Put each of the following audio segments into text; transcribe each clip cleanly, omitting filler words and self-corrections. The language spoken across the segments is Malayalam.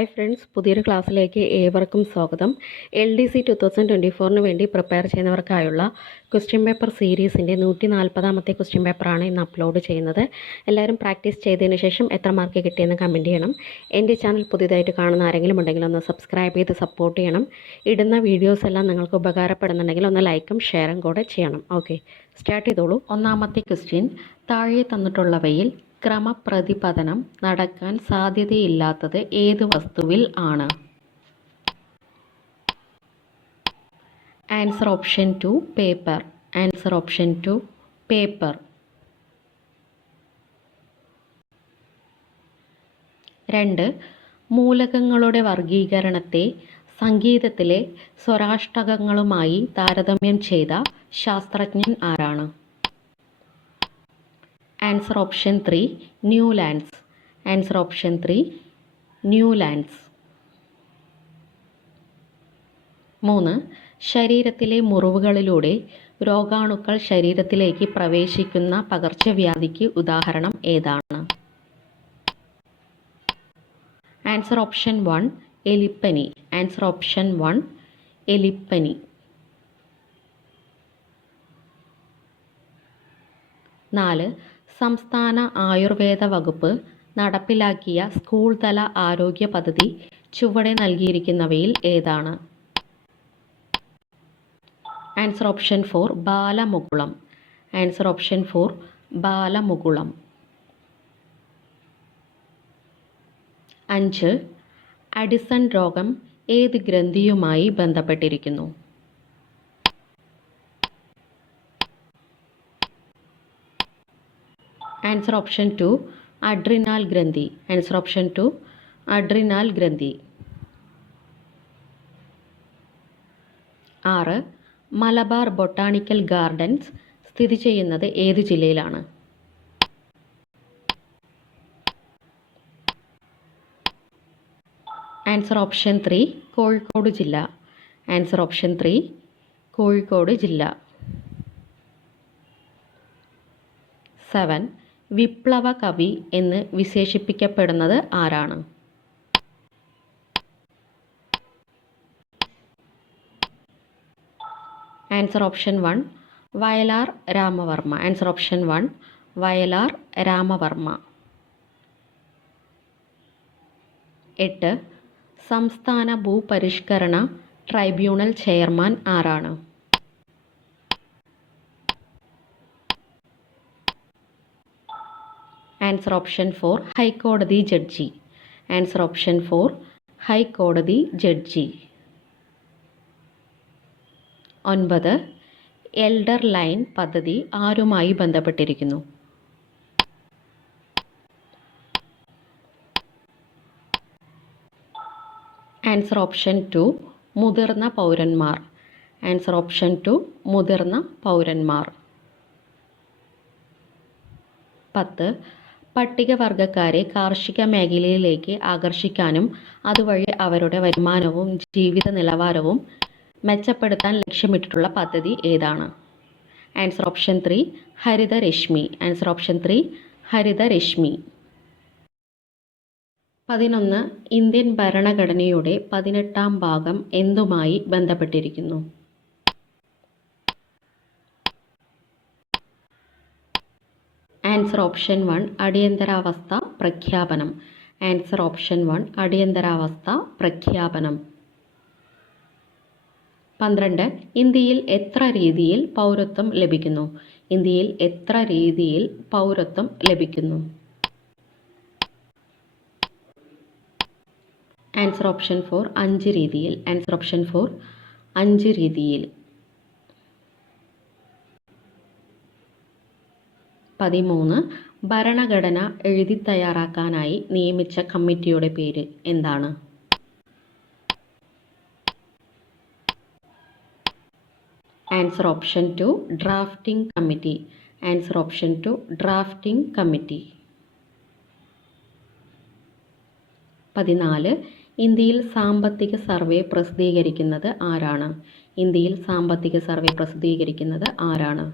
ഹായ് ഫ്രണ്ട്സ്, പുതിയൊരു ക്ലാസ്സിലേക്ക് ഏവർക്കും സ്വാഗതം. LDC 2024 വേണ്ടി പ്രിപ്പയർ ചെയ്യുന്നവർക്കായുള്ള ക്വസ്റ്റ്യൻ പേപ്പർ സീരീസിൻ്റെ 140ാമത്തെ ക്വസ്റ്റ്യൻ പേപ്പറാണ് ഇന്ന് അപ്ലോഡ് ചെയ്യുന്നത്. എല്ലാവരും പ്രാക്ടീസ് ചെയ്തതിന് ശേഷം എത്ര മാർക്ക് കിട്ടിയെന്ന് കമൻറ്റ് ചെയ്യണം. എൻ്റെ ചാനൽ പുതിയതായിട്ട് കാണുന്ന ആരെങ്കിലും ഉണ്ടെങ്കിൽ ഒന്ന് സബ്സ്ക്രൈബ് ചെയ്ത് സപ്പോർട്ട് ചെയ്യണം. ഇടുന്ന വീഡിയോസ് എല്ലാം നിങ്ങൾക്ക് ഉപകാരപ്പെടുന്നുണ്ടെങ്കിൽ ഒന്ന് ലൈക്കും ഷെയറും കൂടെ ചെയ്യണം. ഓക്കെ, സ്റ്റാർട്ട് ചെയ്തോളൂ. ഒന്നാമത്തെ ക്വസ്റ്റ്യൻ, താഴെ തന്നിട്ടുള്ളവയിൽ ക്രമപ്രതിപതനം നടക്കാൻ സാധ്യതയില്ലാത്തത് ഏത് വസ്തുവിൽ ആണ്? Answer option 2 paper. Answer option 2 paper. 2. മൂലകങ്ങളുടെ വർഗീകരണത്തെ സംഗീതത്തിലെ സ്വരാഷ്ടകങ്ങളുമായി താരതമ്യം ചെയ്ത ശാസ്ത്രജ്ഞൻ ആരാണ്? Answer option 3 Newlands. Answer option 3 Newlands. 3. ശരീരത്തിലെ മുറിവുകളിലൂടെ രോഗാണുക്കൾ ശരീരത്തിലേക്ക് പ്രവേശിക്കുന്ന പകർച്ചവ്യാധിക്ക് ഉദാഹരണം ഏതാണ്? ആൻസർ ഓപ്ഷൻ 1 എലിപ്പനി. ആൻസർ ഓപ്ഷൻ 1 എലിപ്പനി. 4. സംസ്ഥാന ആയുർവേദ വകുപ്പ് നടപ്പിലാക്കിയ സ്കൂൾ തല ആരോഗ്യ പദ്ധതി ചുവടെ നൽകിയിരിക്കുന്നവയിൽ ഏതാണ്? Answer option 4 Balamukulam. Answer option 4 Balamukulam. 5. Addison രോഗം ഏത് ഗ്രന്ഥിയുമായി ബന്ധപ്പെട്ടിരിക്കുന്നു? ആൻസർ ഓപ്ഷൻ 2 അഡ്രിനാൽ ഗ്രന്ഥി. ആൻസർ ഓപ്ഷൻ 2 അഡ്രിനാൽ ഗ്രന്ഥി. 6. മലബാർ ബൊട്ടാണിക്കൽ ഗാർഡൻസ് സ്ഥിതി ചെയ്യുന്നത് ഏത് ജില്ലയിലാണ്? ആൻസർ ഓപ്ഷൻ 3 കോഴിക്കോട് ജില്ല. ആൻസർ ഓപ്ഷൻ 3 കോഴിക്കോട് ജില്ല. 7. വിപ്ലവ കവി എന്ന് വിശേഷിപ്പിക്കപ്പെടുന്നത് ആരാണ്? Answer option 1 Vayalar Ramavarma. Answer option 1 Vayalar Ramavarma. 8. സംസ്ഥാന ഭൂപരിഷ്കരണ ട്രൈബ്യൂണൽ ചെയർമാൻ ആരാണ്? ആൻസർ ഓപ്ഷൻ 4 ഹൈക്കോടതി ജഡ്ജി. ആൻസർ ഓപ്ഷൻ 4 ഹൈക്കോടതി ജഡ്ജി. 9. എൽഡർ ലൈൻ പദ്ധതി ആരുമായി ബന്ധപ്പെട്ടിരിക്കുന്നു? ആൻസർ ഓപ്ഷൻ 2 മുതിർന്ന പൗരന്മാർ. ആൻസർ ഓപ്ഷൻ 2 മുതിർന്ന പൗരന്മാർ. 10. പട്ടികവർഗക്കാരെ കാർഷിക മേഖലയിലേക്ക് ആകർഷിക്കാനും അതുവഴി അവരുടെ വരുമാനവും ജീവിത നിലവാരവും മെച്ചപ്പെടുത്താൻ ലക്ഷ്യമിട്ടിട്ടുള്ള പദ്ധതി ഏതാണ്? Answer option 3 Haritharashmi. Answer option 3 Haritharashmi. 11. Indian ഭരണഘടനയുടെ 18ാം ഭാഗം എന്തുമായി ബന്ധപ്പെട്ടിരിക്കുന്നു? ആൻസർ ഓപ്ഷൻ 1 അടിയന്തരാവസ്ഥ പ്രഖ്യാപനം. ആൻസർ ഓപ്ഷൻ 1 അടിയന്തരാവസ്ഥ പ്രഖ്യാപനം. 12. ഇന്ത്യയിൽ എത്ര രീതിയിൽ പൗരത്വം ലഭിക്കുന്നു? ഇന്ത്യയിൽ എത്ര രീതിയിൽ പൗരത്വം ലഭിക്കുന്നു? ആൻസർ ഓപ്ഷൻ 4 5 രീതിയിൽ. ആൻസർ ഓപ്ഷൻ 4 5 രീതിയിൽ. 13. ഭരണഘടന എഴുതി തയ്യാറാക്കാനായി നിയമിച്ച കമ്മിറ്റിയുടെ പേര് എന്താണ്? Answer option 2 drafting committee. Answer option 2 drafting committee. 14. ഇന്ത്യയിൽ സാമ്പത്തിക സർവേ പ്രസിദ്ധീകരിക്കുന്നത് ആരാണ്? ഇന്ത്യയിൽ സാമ്പത്തിക സർവേ പ്രസിദ്ധീകരിക്കുന്നത് ആരാണ്?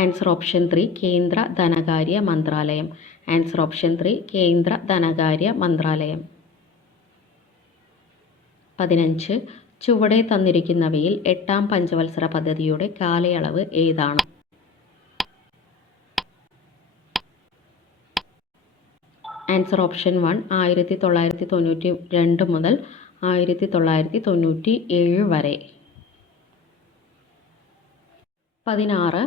ആൻസർ ഓപ്ഷൻ 3 കേന്ദ്ര ധനകാര്യ മന്ത്രാലയം. ആൻസർ ഓപ്ഷൻ 3 കേന്ദ്ര ധനകാര്യ മന്ത്രാലയം. 15 ചുവടെ തന്നിരിക്കുന്നവയിൽ 8ാം പഞ്ചവത്സര പദ്ധതിയുടെ കാലയളവ് ഏതാണ്? ആൻസർ ഓപ്ഷൻ 1 1992 മുതൽ 1997 വരെ. 16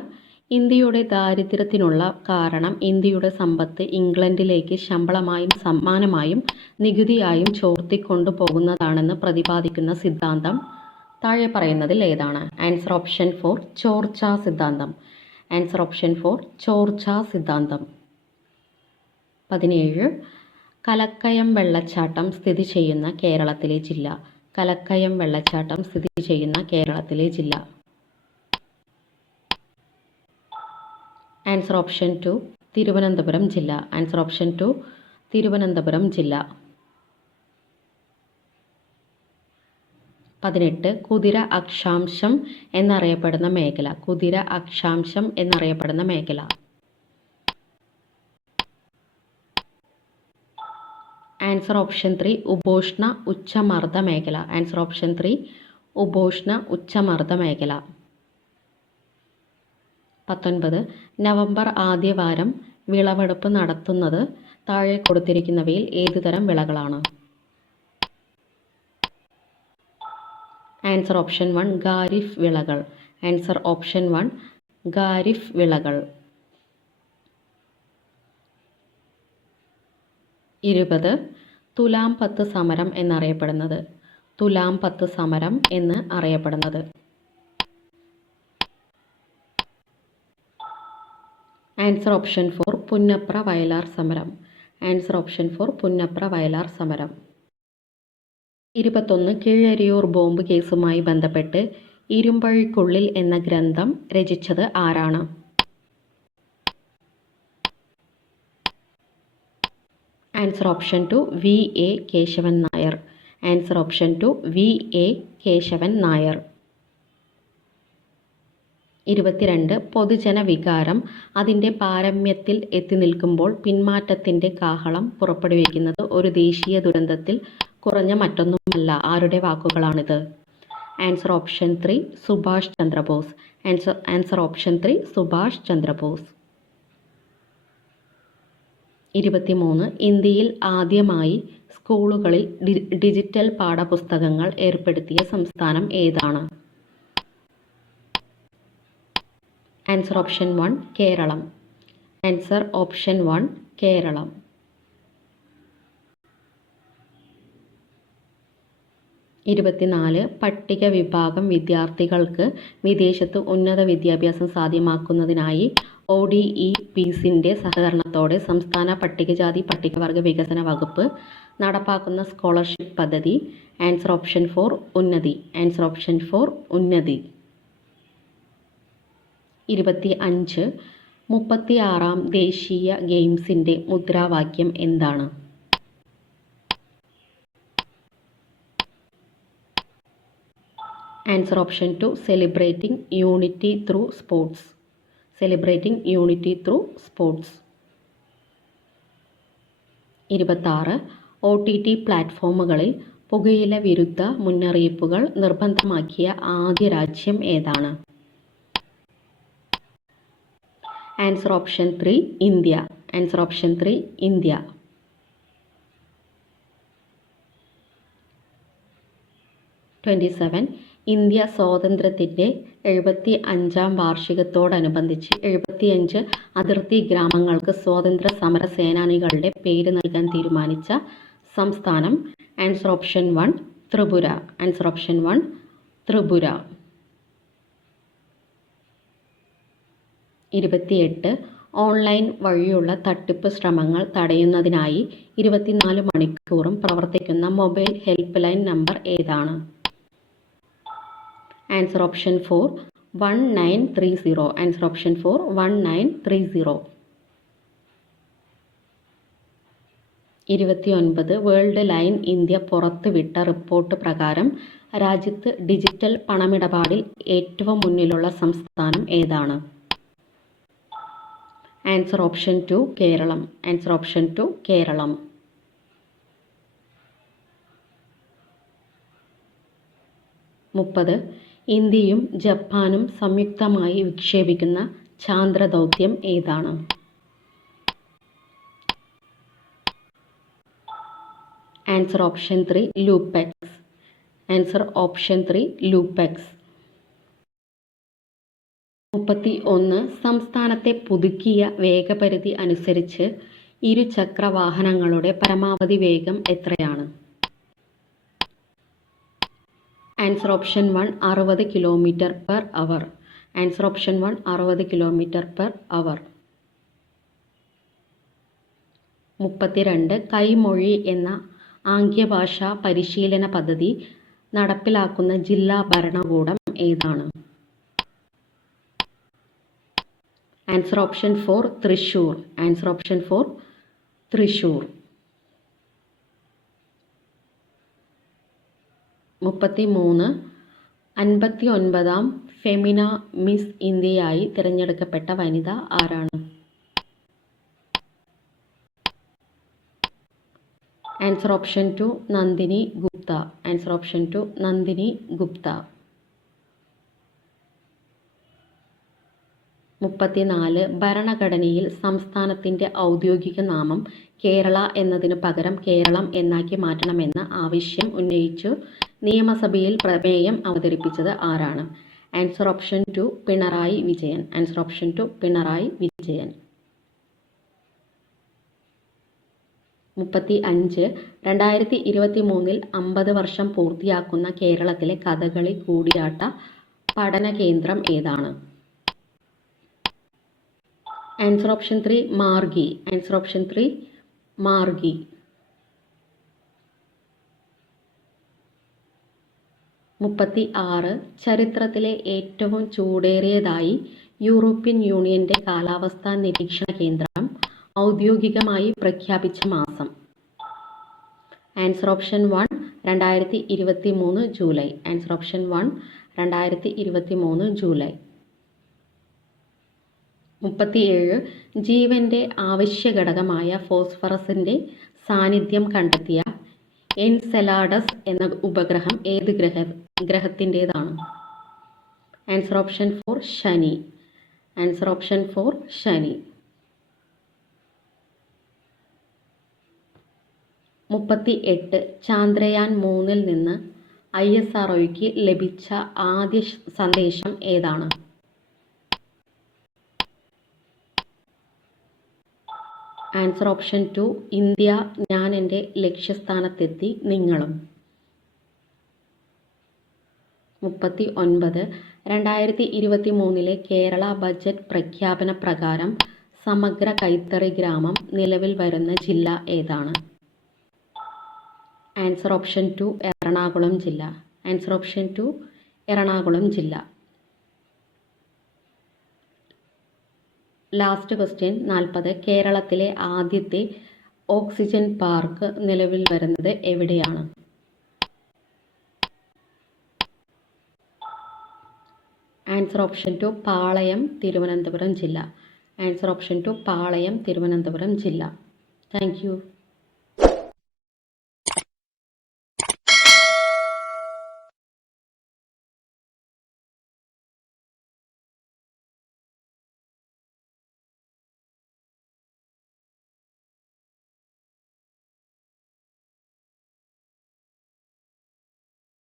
ഇന്ത്യയുടെ ദാരിദ്ര്യത്തിനുള്ള കാരണം ഇന്ത്യയുടെ സമ്പത്ത് ഇംഗ്ലണ്ടിലേക്ക് ശമ്പളമായും സമ്മാനമായും നികുതിയായും ചോർത്തിക്കൊണ്ടു പോകുന്നതാണെന്ന് പ്രതിപാദിക്കുന്ന സിദ്ധാന്തം താഴെ പറയുന്നതിൽ ഏതാണ്? ആൻസർ ഓപ്ഷൻ 4 ചോർച്ചാ സിദ്ധാന്തം. ആൻസർ ഓപ്ഷൻ 4 ചോർച്ചാ സിദ്ധാന്തം. 17 കലക്കയം വെള്ളച്ചാട്ടം സ്ഥിതി ചെയ്യുന്ന കേരളത്തിലെ ജില്ല. കലക്കയം വെള്ളച്ചാട്ടം സ്ഥിതി ചെയ്യുന്ന കേരളത്തിലെ ജില്ല. ആൻസർ ഓപ്ഷൻ 2 തിരുവനന്തപുരം ജില്ല. ആൻസർ ഓപ്ഷൻ 2 തിരുവനന്തപുരം ജില്ല. 18 കുതിര അക്ഷാംശം എന്നറിയപ്പെടുന്ന മേഖല. കുതിര അക്ഷാംശം എന്നറിയപ്പെടുന്ന മേഖല. ആൻസർ ഓപ്ഷൻ 3 ഉപോഷ്ണ ഉച്ചമർദ്ദ മേഖല. ആൻസർ ഓപ്ഷൻ 3 ഉപോഷ്ണ ഉച്ചമർദ്ദ മേഖല. 19 നവംബർ ആദ്യവാരം വിളവെടുപ്പ് നടത്തുന്നത് താഴെ കൊടുത്തിരിക്കുന്നവയിൽ ഏതുതരം വിളകളാണ്? ആൻസർ ഓപ്ഷൻ 1 ഖാരിഫ് വിളകൾ. ആൻസർ ഓപ്ഷൻ 1 ഖാരിഫ് വിളകൾ. 20 തുലാം 10 സമരം എന്നറിയപ്പെടുന്നത്. തുലാം 10 സമരം എന്ന് അറിയപ്പെടുന്നത്. ആൻസർ ഓപ്ഷൻ 4 പുന്നപ്ര വയലാർ സമരം. ആൻസർ ഓപ്ഷൻ 4 പുന്നപ്ര വയലാർ സമരം. 21 കീഴരിയൂർ ബോംബ് കേസുമായി ബന്ധപ്പെട്ട് ഇരുമ്പഴിക്കുള്ളിൽ എന്ന ഗ്രന്ഥം രചിച്ചത് ആരാണ്? Answer option 2 V.A. Kesavan Nair. Answer option 2 V.A. Kesavan Nair. 22 പൊതുജന വികാരം അതിൻ്റെ പാരമ്യത്തിൽ എത്തി നിൽക്കുമ്പോൾ പിന്മാറ്റത്തിൻ്റെ കാഹളം പുറപ്പെടുവിക്കുന്നത് ഒരു ദേശീയ ദുരന്തത്തിൽ കുറഞ്ഞ മറ്റൊന്നുമല്ല. ആരുടെ വാക്കുകളാണിത്? Answer option 3 Subhash Chandrabose. Answer option 3 Subhash Chandrabose. 23 ഇന്ത്യയിൽ ആദ്യമായി സ്കൂളുകളിൽ ഡിജിറ്റൽ പാഠപുസ്തകങ്ങൾ ഏർപ്പെടുത്തിയ സംസ്ഥാനം ഏതാണ്? Answer option 1 Keralam. Answer option 1 Keralam. 24 പട്ടിക വിഭാഗം വിദ്യാർത്ഥികൾക്ക് വിദേശത്ത് ഉന്നത വിദ്യാഭ്യാസം സാധ്യമാക്കുന്നതിനായി ODEPസിൻ്റെ സഹകരണത്തോടെ സംസ്ഥാന പട്ടികജാതി പട്ടികവർഗ വികസന വകുപ്പ് നടപ്പാക്കുന്ന സ്കോളർഷിപ്പ് പദ്ധതി. ആൻസർ ഓപ്ഷൻ 4 ഉന്നതി. ആൻസർ ഓപ്ഷൻ 4 ഉന്നതി. 25 36ാം ദേശീയ ഗെയിംസിൻ്റെ മുദ്രാവാക്യം എന്താണ്? Answer option 2 celebrating unity through sports. Celebrating unity through sports. 26 OTT പ്ലാറ്റ്ഫോമുകളിൽ പുകയില വിരുദ്ധ മുന്നറിയിപ്പുകൾ നിർബന്ധമാക്കിയ ആദ്യ രാജ്യം ഏതാണ്? Answer option 3 India. Answer option 3 India. 27 India സ്വാതന്ത്ര്യത്തിൻ്റെ 75ാം വാർഷികത്തോടനുബന്ധിച്ച് 75 അതിർത്തി ഗ്രാമങ്ങൾക്ക് സ്വാതന്ത്ര്യ സമര സേനാനികളുടെ പേര് നൽകാൻ തീരുമാനിച്ച സംസ്ഥാനം. Answer option 1 Tripura. Answer option 1 Tripura. 28 online വഴിയുള്ള തട്ടിപ്പ് ശ്രമങ്ങൾ തടയുന്നതിനായി 24 മണിക്കൂറും പ്രവർത്തിക്കുന്ന മൊബൈൽ ഹെൽപ്പ് ലൈൻ നമ്പർ ഏതാണ്? Answer option 4 1930. Answer option 4 1930. 29 Worldline India പുറത്തുവിട്ട റിപ്പോർട്ട് പ്രകാരം രാജ്യത്ത് ഡിജിറ്റൽ പണമിടപാടിൽ ഏറ്റവും മുന്നിലുള്ള സംസ്ഥാനം ഏതാണ്? Answer option 2 Keralam. Answer option 2 Keralam. 30. ഇന്ത്യയും ജപ്പാനും സംയുക്തമായി വിക്ഷേപിക്കുന്ന ചാന്ദ്ര ദൗത്യം ഏതാണ്? Answer option 3 LUPEX. Answer option 3 ലൂപ്പെക്സ്. 31. സംസ്ഥാനത്തെ പുതുക്കിയ വേഗപരിധി അനുസരിച്ച് ഇരുചക്ര വാഹനങ്ങളുടെ പരമാവധി വേഗം എത്രയാണ്? Answer option 1 60 km/h. Answer option 1 60 km/h. 32. Kaimozhi എന്ന ആംഗ്യഭാഷാ പരിശീലന പദ്ധതി നടപ്പിലാക്കുന്ന ജില്ലാ ഭരണകൂടം ഏതാണ്? Answer option 4 Thrissur. Answer option 4 Thrissur. 33. 59ാം ഫെമിന മിസ് ഇന്ത്യയായി തിരഞ്ഞെടുക്കപ്പെട്ട വനിത ആരാണ്? Answer option 2 Nandini Gupta. Answer option 2 Nandini Gupta. 34. ഭരണഘടനയിൽ സംസ്ഥാനത്തിൻ്റെ ഔദ്യോഗിക നാമം കേരള എന്നതിനു പകരം കേരളം എന്നാക്കി മാറ്റണമെന്ന ആവശ്യം ഉന്നയിച്ചു നിയമസഭയിൽ പ്രമേയം അവതരിപ്പിച്ചത് ആരാണ്? Answer option 2 Pinarayi Vijayan. Answer option 2 Pinarayi Vijayan. 35. 2023 50 വർഷം പൂർത്തിയാക്കുന്ന കേരളത്തിലെ കഥകളി കൂടിയാട്ട പഠന കേന്ദ്രം ഏതാണ്? Answer option 3 Margi. Answer option 3 Margi. 36. ചരിത്രത്തിലെ ഏറ്റവും ചൂടേറിയതായി യൂറോപ്യൻ യൂണിയന്റെ കാലാവസ്ഥാ നിരീക്ഷണ കേന്ദ്രം ഔദ്യോഗികമായി പ്രഖ്യാപിച്ച മാസം? Answer option 1 2023 July. Answer option 1 2023 July. 37. ജീവന്റെ അവശ്യ ഘടകമായ ഫോസ്ഫറസിന്റെ സാന്നിധ്യം കണ്ടെത്തിയ എൻസെലാഡസ് എന്ന ഉപഗ്രഹം ഏത് ഗ്രഹത്തിൻ്റെതാണ്? ആൻസർ ഓപ്ഷൻ 4 ശനി. ആൻസർ ഓപ്ഷൻ 4 ശനി. 38. ചാന്ദ്രയാൻ 3 നിന്ന് ISROയ്ക്ക് ലഭിച്ച ആദ്യ സന്ദേശം ഏതാണ്? ആൻസർ ഓപ്ഷൻ 2 ഇന്ത്യ ഞാൻ എൻ്റെ ലക്ഷ്യസ്ഥാനത്തെത്തി നിങ്ങളും. 39. 2023 കേരള ബജറ്റ് പ്രഖ്യാപന പ്രകാരം സമഗ്ര കൈത്തറി ഗ്രാമം നിലവിൽ വരുന്ന ജില്ല ഏതാണ്? ആൻസർ ഓപ്ഷൻ 2 എറണാകുളം ജില്ല. ആൻസർ ഓപ്ഷൻ 2 എറണാകുളം ജില്ല. Last question 40. കേരളത്തിലെ ആദ്യത്തെ ഓക്സിജൻ പാർക്ക് നിലവിൽ വരുന്നത് എവിടെയാണ്? ആൻസർ ഓപ്ഷൻ 2 പാളയം തിരുവനന്തപുരം ജില്ല. ആൻസർ ഓപ്ഷൻ 2 പാളയം തിരുവനന്തപുരം ജില്ല. Thank you.